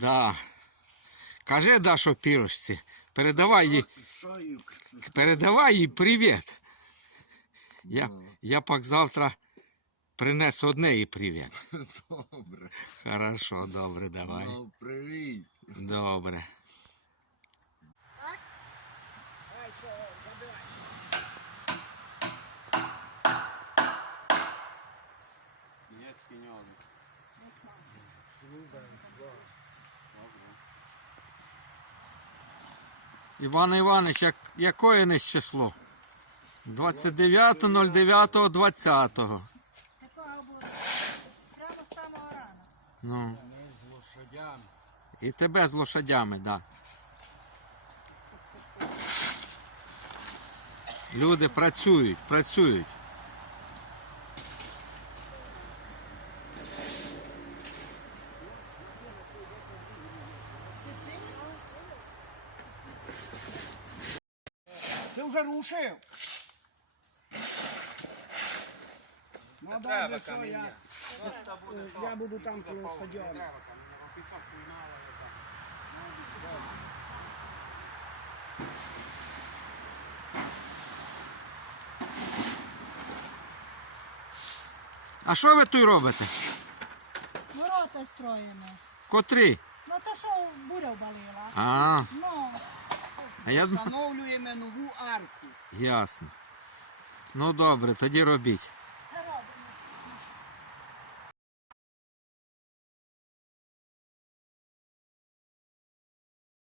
Да. Кажи Дашо пірожці. Передавай їй, передавай їй привіт. Я, я пак завтра принесу одне і привіт. Добре. Хорошо, добре, давай. Ну, привіт. Добре. Німецький ньони. Іван Іванович, як, якое не число? 29.09.20. Такого було. Прямо з самого рана. Ну. З лошадями. І тебе з лошадями, да. Люди працюють, працюють. Вже рушив? Ну, добре, все, каміння. я, я буду там коло стадіону. А що ви тут робите? Ворота строїмо. Котрі? Ну то що буря вбалила. А, а я Встановлюємо нову арку. ясно. Ну добре, тоді робіть.